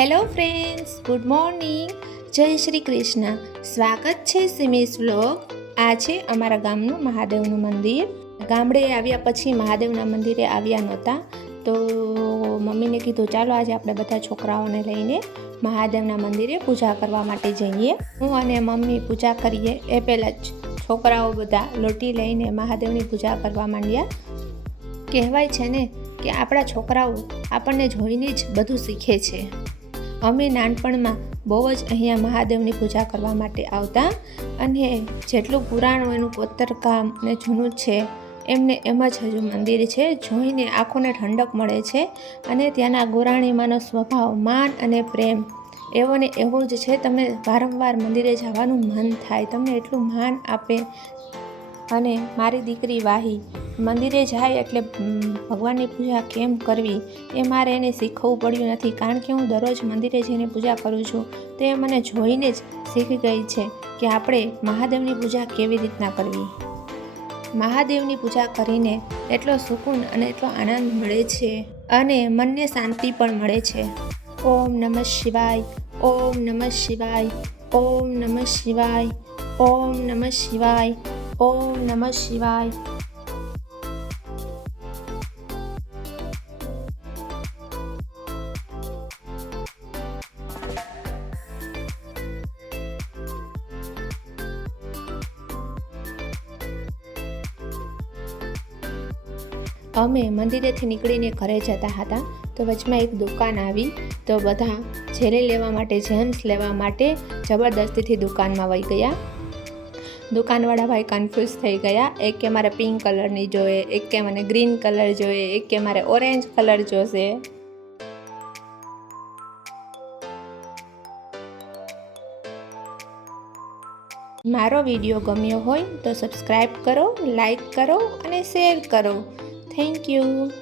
Hello friends, good morning. જય શ્રી કૃષ્ણ. સ્વાગત છે સિમિસ વ્લોગ. આ છે અમારા ગામનું મહાદેવનું મંદિર. ગામડે આવ્યા પછી મહાદેવના મંદિરે આવ્યા નહોતા. તો મમ્મીને કીધું, ચાલો આજે આપણે બધા છોકરાઓને લઈને મહાદેવના મંદિરે પૂજા કરવા માટે જઈએ. હું અને મમ્મી પૂજા કરીએ. એ પહેલાં જ છોકરાઓ બધા લોટી લઈને મહાદેવની પૂજા કરવા માંડ્યા. કહેવાય છે ને કે આપણા છોકરાઓ આપણને જોઈને જ બધું શીખે છે. અમે નાનપણમાં બહુ જ અહીંયા મહાદેવની પૂજા કરવા માટે આવતા અને જેટલું પુરાણું એનું કોતરકામ ને જૂનું છે, એમને એમ જ હજુ મંદિર છે, જોઈને આંખોને ઠંડક મળે છે અને ત્યાંના ગોરાણીમાનો સ્વભાવ માન અને પ્રેમ. એવો ને એવો જ છે તમને વારંવાર મંદિરે જવાનું મન થાય, તમને એટલું માન આપે. અને મારી દીકરી વાહી મંદિરે જાય એટલે ભગવાનની પૂજા કેમ કરવી એ મારે એને શીખવવું પડ્યું નથી. કારણ કે હું દરરોજ મંદિરે જઈને પૂજા કરું છું. તો મને જોઈને જ શીખી ગઈ છે કે આપણે મહાદેવની પૂજા કેવી રીતના કરવી. મહાદેવની પૂજા કરીને એટલો સુકૂન અને એટલો આનંદ મળે છે અને મનને શાંતિ પણ મળે છે. ઓમ નમઃ શિવાય, ઓમ નમઃ શિવાય, ઓમ નમઃ શિવાય, ઓમ નમઃ શિવાય, ઓમ નમઃ શિવાય. અમે મંદિરેથી નીકળીને ઘરે જતા હતા, તો વચમાં એક દુકાન આવી. તો બધા જેલી લેવા માટે, જેમ્સ લેવા માટે જબરદસ્તીથી દુકાનમાં વહી ગયા. દુકાનવાળા ભાઈ કન્ફ્યુઝ થઈ ગયા. એક કે મારે પિંક કલરની જોઈએ, એક કે મને ગ્રીન કલર જોઈએ, એક કે મારે ઓરેન્જ કલર જોશે. મારો વીડિયો ગમ્યો હોય તો સબસ્ક્રાઈબ કરો લાઈક કરો અને શેર કરો. Thank you.